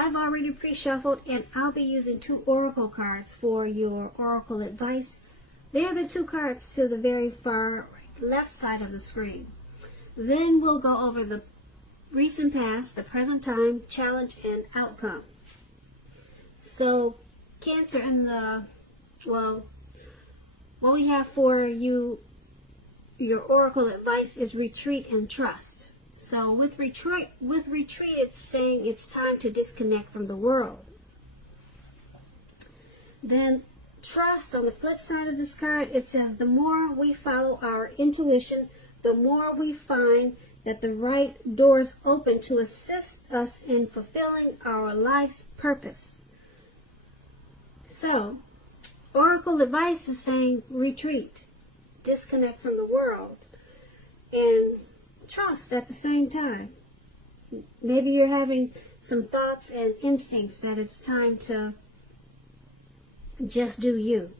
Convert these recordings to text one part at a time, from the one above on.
I've already pre-shuffled, and I'll be using 2 oracle cards for your oracle advice. They're the 2 cards to the very far left side of the screen. Then we'll go over the recent past, the present time, challenge, and outcome. So, Cancer, in the, well, what we have for you, your oracle advice, is retreat and trust. So with retreat, it's saying it's time to disconnect from the world. Then trust, on the flip side of this card, it says the more we follow our intuition, the more we find that the right doors open to assist us in fulfilling our life's purpose. So, oracle advice is saying retreat, disconnect from the world, and trust at the same time. Maybe you're having some thoughts and instincts that it's time to just do you.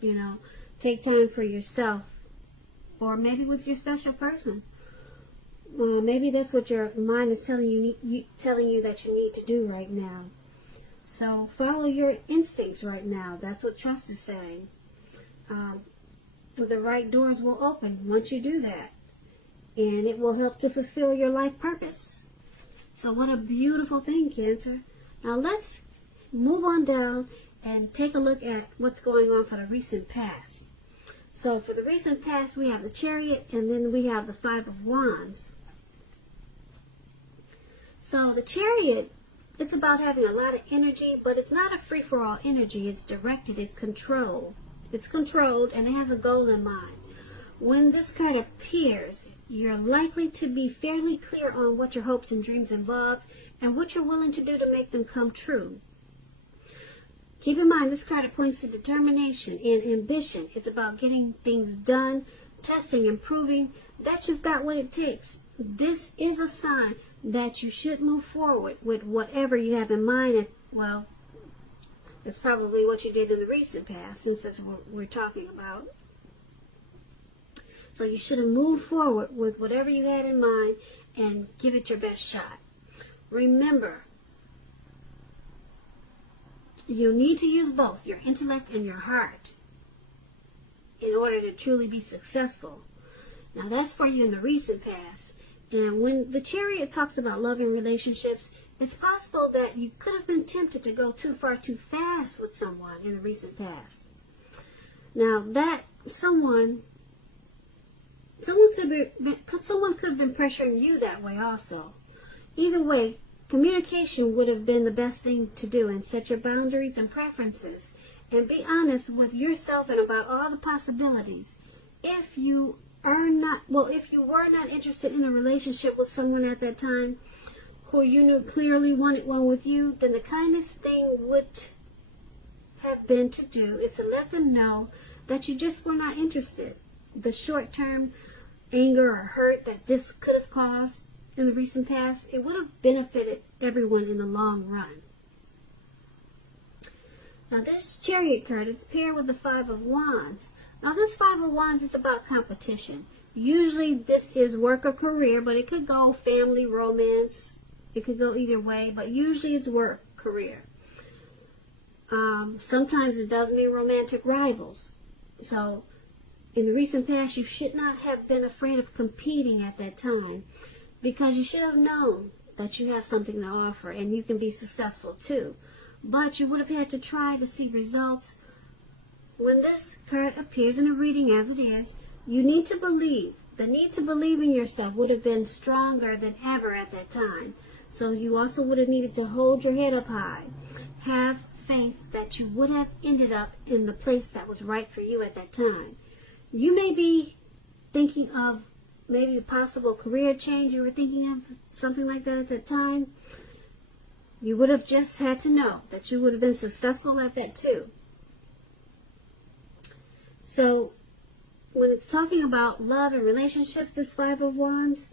You know, take time for yourself, or maybe with your special person. Maybe that's what your mind is telling you that you need to do right now. So follow your instincts right now. That's what trust is saying. The right doors will open once you do that, and it will help to fulfill your life purpose. So what a beautiful thing, Cancer. Now let's move on down and take a look at what's going on for the recent past. So for the recent past, we have the Chariot, and then we have the 5 of Wands. So the Chariot, it's about having a lot of energy, but it's not a free-for-all energy. It's directed, it's controlled. It's controlled, and it has a goal in mind. When this card appears, you're likely to be fairly clear on what your hopes and dreams involve and what you're willing to do to make them come true. Keep in mind, this card points to determination and ambition. It's about getting things done, testing and proving that you've got what it takes. This is a sign that you should move forward with whatever you have in mind. Well, it's probably what you did in the recent past, since that's what we're talking about. So you should have moved forward with whatever you had in mind and give it your best shot. Remember, you need to use both your intellect and your heart in order to truly be successful. Now that's for you in the recent past. And when the Chariot talks about love and relationships, it's possible that you could have been tempted to go too far too fast with someone in the recent past. Now that someone could have been pressuring you that way also. Either way, communication would have been the best thing to do, and set your boundaries and preferences and be honest with yourself and about all the possibilities. If you were not interested in a relationship with someone at that time who you knew clearly wanted one with you, then the kindest thing would have been to do is to let them know that you just were not interested. The short-term anger or hurt that this could have caused in the recent past, it would have benefited everyone in the long run. Now this Chariot card is paired with the 5 of Wands. Now this 5 of Wands is about competition. Usually this is work or career, but it could go family, romance. It could go either way, but usually it's work, career. Sometimes it does mean romantic rivals. So in the recent past, you should not have been afraid of competing at that time, because you should have known that you have something to offer and you can be successful too. But you would have had to try to see results. When this card appears in a reading as it is, you need to believe. The need to believe in yourself would have been stronger than ever at that time. So you also would have needed to hold your head up high. Have faith that you would have ended up in the place that was right for you at that time. You may be thinking of maybe a possible career change. You were thinking of something like that at that time. You would have just had to know that you would have been successful at that too. So when it's talking about love and relationships, this 5 of Wands,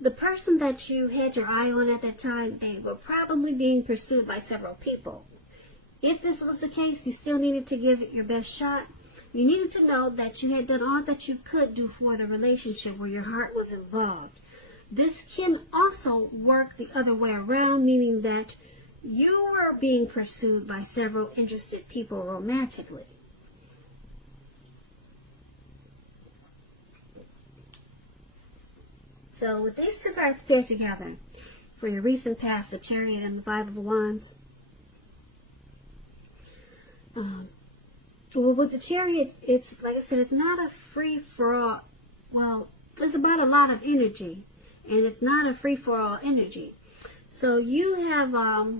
the person that you had your eye on at that time, they were probably being pursued by several people. If this was the case, you still needed to give it your best shot. You needed to know that you had done all that you could do for the relationship where your heart was involved. This can also work the other way around, meaning that you are being pursued by several interested people romantically. So with these two cards paired together, for your recent past, the Chariot and the Five of Wands, well, with the Chariot, it's, like I said, it's not a free-for-all. Well, it's about a lot of energy, and it's not a free-for-all energy. So you have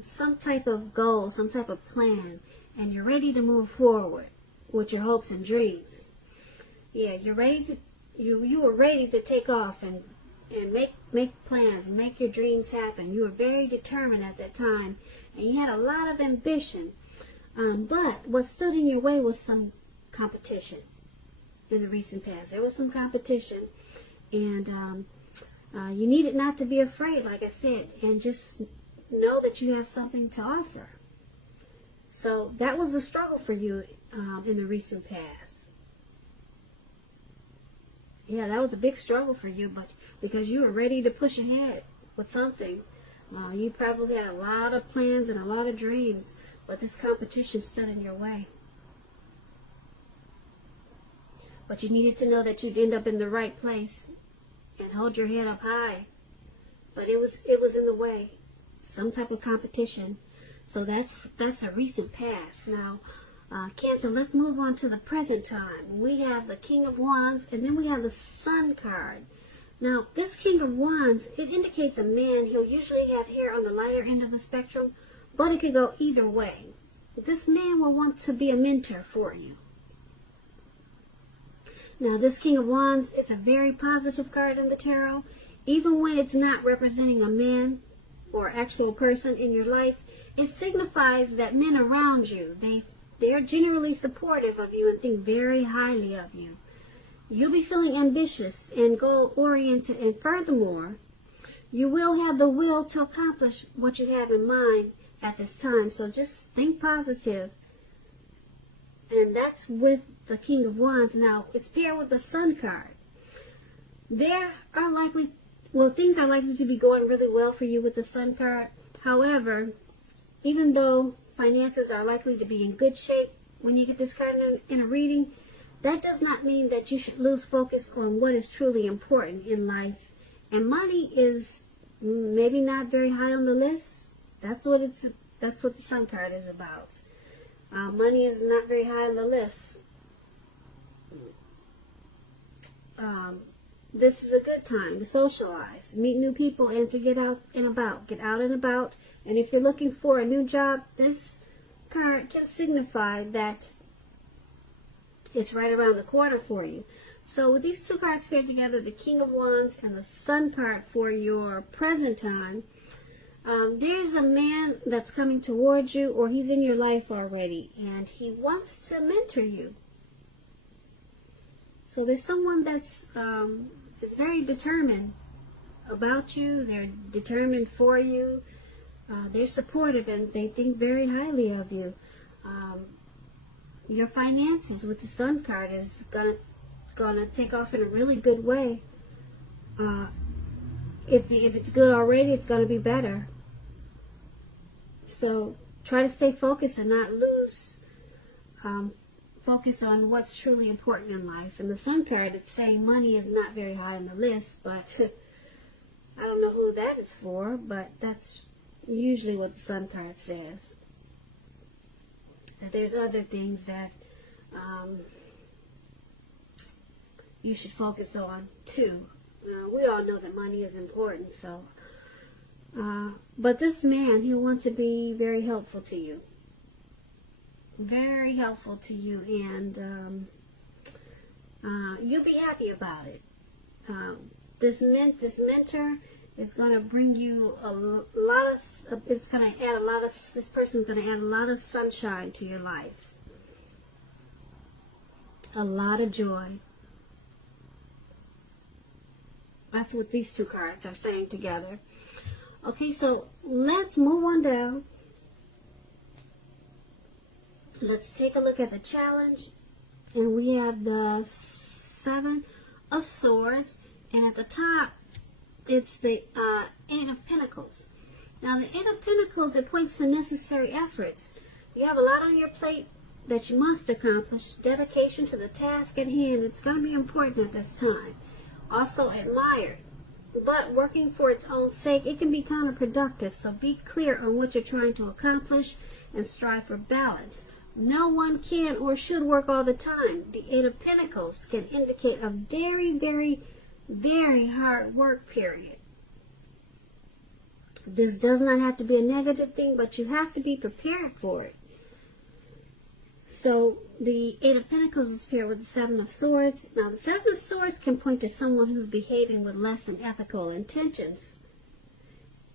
some type of goal, some type of plan, and you're ready to move forward with your hopes and dreams. Yeah, you're ready to, you were ready to take off and make plans, make your dreams happen. You were very determined at that time, and you had a lot of ambition. But what stood in your way was some competition in the recent past. There was some competition, and you needed not to be afraid, like I said, and just know that you have something to offer. So that was a struggle for you in the recent past. Yeah, that was a big struggle for you, but because you were ready to push ahead with something. You probably had a lot of plans and a lot of dreams, but this competition stood in your way. But you needed to know that you'd end up in the right place and hold your head up high. But it was in the way. Some type of competition. So that's a recent past. Now, Cancer, let's move on to the present time. We have the King of Wands, and then we have the Sun card. Now, this King of Wands, it indicates a man. He'll usually have hair on the lighter end of the spectrum, but it could go either way. This man will want to be a mentor for you. Now, this King of Wands, it's a very positive card in the tarot. Even when it's not representing a man or actual person in your life, it signifies that men around you, they're generally supportive of you and think very highly of you. You'll be feeling ambitious and goal-oriented, and furthermore, you will have the will to accomplish what you have in mind at this time. So just think positive. And that's with the King of Wands. Now, it's paired with the Sun card. Things are likely to be going really well for you with the Sun card. However, even though finances are likely to be in good shape when you get this card in a reading, that does not mean that you should lose focus on what is truly important in life. And money is maybe not very high on the list. That's what the Sun card is about. Money is not very high on the list. This is a good time to socialize, meet new people, and to get out and about. Get out and about. And if you're looking for a new job, this card can signify that it's right around the corner for you. So with these two cards paired together, the King of Wands and the Sun card for your present time, there's a man that's coming towards you, or he's in your life already, and he wants to mentor you. So there's someone that's is very determined about you. They're determined for you. They're supportive, and they think very highly of you. Your finances with the Sun card is gonna take off in a really good way. If it's good already, it's gonna be better. So try to stay focused and not lose focus on what's truly important in life. And the Sun card, it's saying money is not very high on the list, but I don't know who that is for, but that's usually what the Sun card says. That there's other things that you should focus on too. We all know that money is important, so but this man, he'll want to be very helpful to you. Very helpful to you, and you'll be happy about it. This mentor is going to bring you a lot of, it's going to add a lot of, this person's going to add a lot of sunshine to your life. A lot of joy. That's what these two cards are saying together. Okay, so let's move on down. Let's take a look at the challenge. And we have the Seven of Swords. And at the top, it's the Eight of Pentacles. Now, the Eight of Pentacles, it points to necessary efforts. You have a lot on your plate that you must accomplish. Dedication to the task at hand. It's going to be important at this time. Also admired. But working for its own sake, it can be counterproductive. So be clear on what you're trying to accomplish and strive for balance. No one can or should work all the time. The Eight of Pentacles can indicate a very, very, very hard work period. This does not have to be a negative thing, but you have to be prepared for it. So the Eight of Pentacles is paired with the Seven of Swords. Now the Seven of Swords can point to someone who's behaving with less than ethical intentions.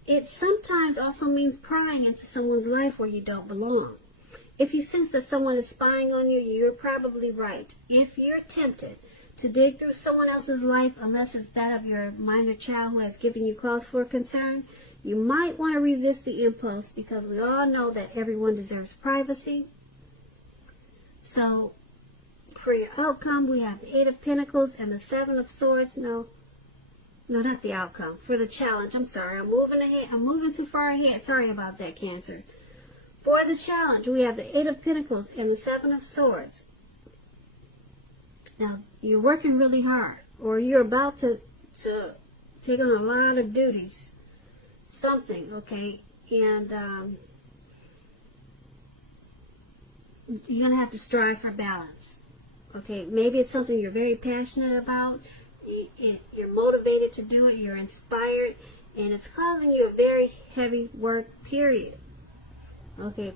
It sometimes also means prying into someone's life where you don't belong. If you sense that someone is spying on you, you're probably right. If you're tempted to dig through someone else's life, unless it's that of your minor child who has given you cause for concern, you might want to resist the impulse, because we all know that everyone deserves privacy. So, for your outcome, we have the Eight of Pentacles and the Seven of Swords. No, not the outcome. For the challenge, I'm sorry. I'm moving ahead. I'm moving too far ahead. Sorry about that, Cancer. For the challenge, we have the Eight of Pentacles and the Seven of Swords. Now, you're working really hard, or you're about to take on a lot of duties. Something, okay? And you're going to have to strive for balance. Okay, maybe it's something you're very passionate about. You're motivated to do it. You're inspired. And it's causing you a very heavy work period. Okay,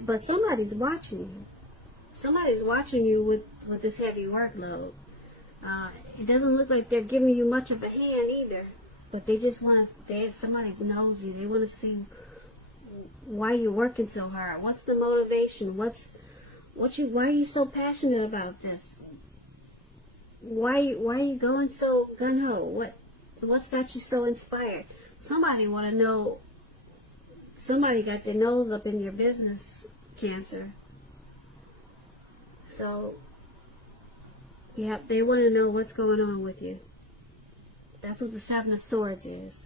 but somebody's watching you. Somebody's watching you with this heavy workload. It doesn't look like they're giving you much of a hand either. But they just want to, somebody's nosy. They want to see why you're working so hard. What's the motivation? Why are you so passionate about this? Why are you going so gung-ho? What's got you so inspired? Somebody want to know. Somebody got their nose up in your business, Cancer. So, yeah, they want to know what's going on with you. That's what the Seven of Swords is.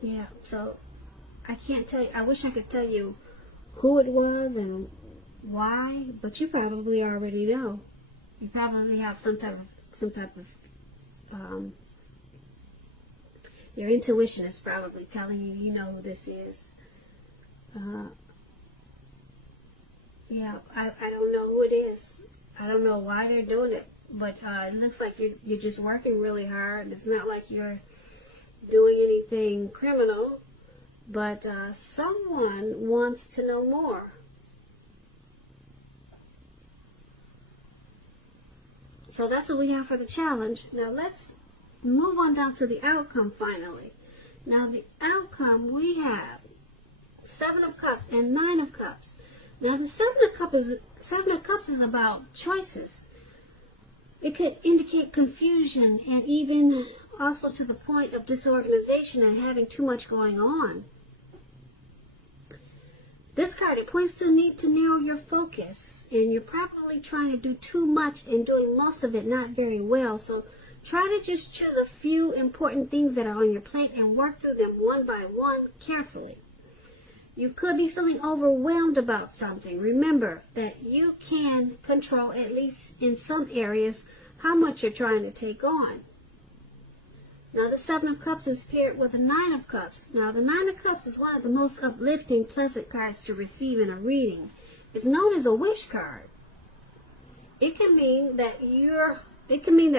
Yeah, so I can't tell you. I wish I could tell you who it was and why, but you probably already know. You probably have some type of your intuition is probably telling you, you know who this is. Yeah, I don't know who it is. I don't know why they're doing it, but it looks like you're just working really hard. It's not like you're doing anything criminal, but someone wants to know more. So that's what we have for the challenge. Now let's move on down to the outcome finally. Now the outcome, we have Seven of Cups and Nine of Cups. Now the Seven of Cups is about choices. It could indicate confusion and even also to the point of disorganization and having too much going on. This card, it points to a need to narrow your focus, and you're probably trying to do too much and doing most of it not very well. So try to just choose a few important things that are on your plate and work through them one by one carefully. You could be feeling overwhelmed about something. Remember that you can control, at least in some areas, how much you're trying to take on. Now the Seven of Cups is paired with the Nine of Cups. Now the Nine of Cups is one of the most uplifting, pleasant cards to receive in a reading. It's known as a wish card. It can mean that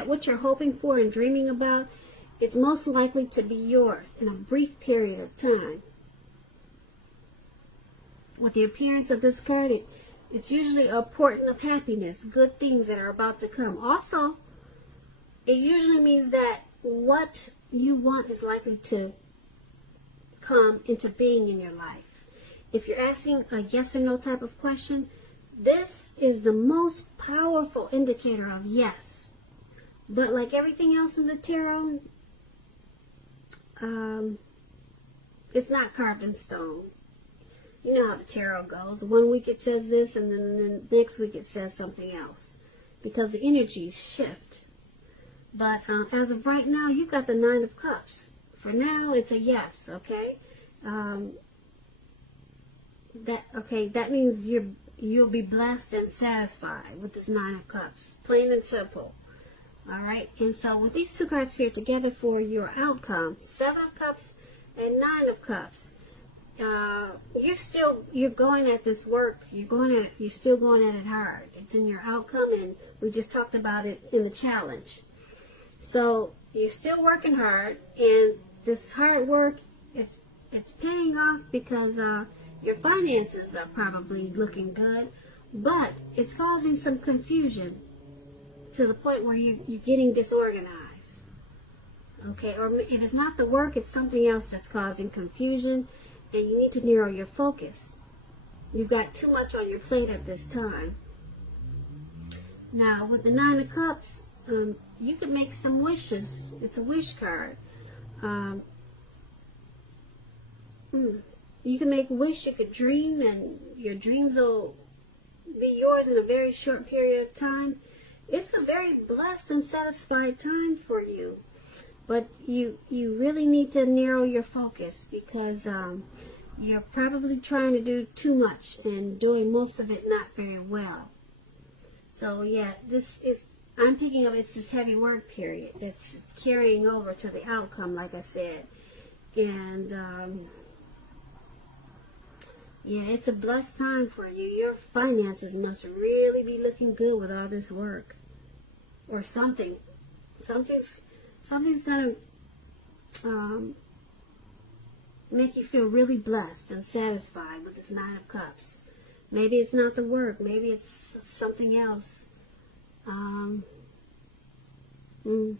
what you're hoping for and dreaming about, it's most likely to be yours in a brief period of time. With the appearance of this card, it's usually a portent of happiness, good things that are about to come. Also, it usually means that what you want is likely to come into being in your life. If you're asking a yes or no type of question, this is the most powerful indicator of yes. But like everything else in the tarot, it's not carved in stone. You know how the tarot goes. One week it says this, and then the next week it says something else. Because the energies shift. But as of right now, you got the Nine of Cups. For now, it's a yes, okay? That means you'll be blessed and satisfied with this Nine of Cups. Plain and simple. Alright? And so with these two cards here together for your outcome, Seven of Cups and Nine of Cups, you're going at this work. You're still going at it hard. It's in your outcome, and we just talked about it in the challenge. So you're still working hard, and this hard work, it's paying off because your finances are probably looking good, but it's causing some confusion to the point where you're getting disorganized. Okay, or if it's not the work, it's something else that's causing confusion, and you need to narrow your focus. You've got too much on your plate at this time. Now, with the Nine of Cups, you can make some wishes. It's a wish card. You can make a wish, you could dream, and your dreams will be yours in a very short period of time. It's a very blessed and satisfied time for you. But you really need to narrow your focus, because you're probably trying to do too much and doing most of it not very well. So yeah, I'm picking up, it's this heavy work period that's carrying over to the outcome, like I said. And yeah, it's a blessed time for you. Your finances must really be looking good with all this work. Or something's going to make you feel really blessed and satisfied with this Nine of Cups. Maybe it's not the work. Maybe it's something else. I don't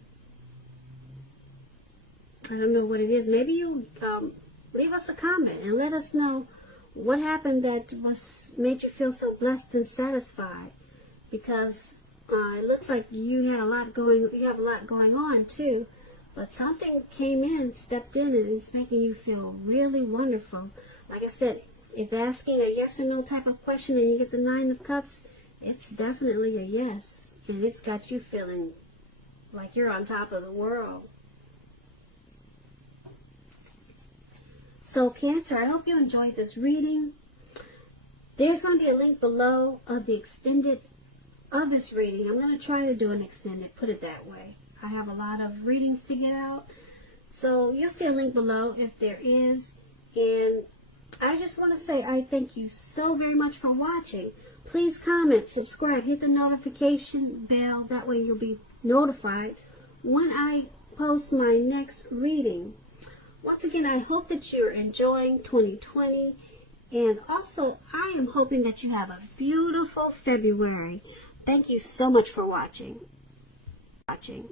know what it is. Maybe you leave us a comment and let us know what happened that made you feel so blessed and satisfied. Because it looks like you have a lot going on too. But something came in, stepped in, and it's making you feel really wonderful. Like I said, if asking a yes or no type of question and you get the Nine of Cups, it's definitely a yes. And it's got you feeling like you're on top of the world. So Cancer, I hope you enjoyed this reading. There's going to be a link below of the extended of this reading. I'm going to try to do an extended, put it that way. I have a lot of readings to get out. So you'll see a link below if there is. And I just want to say I thank you so very much for watching. Please comment, subscribe, hit the notification bell. That way you'll be notified when I post my next reading. Once again, I hope that you're enjoying 2020. And also, I am hoping that you have a beautiful February. Thank you so much for watching. Watching.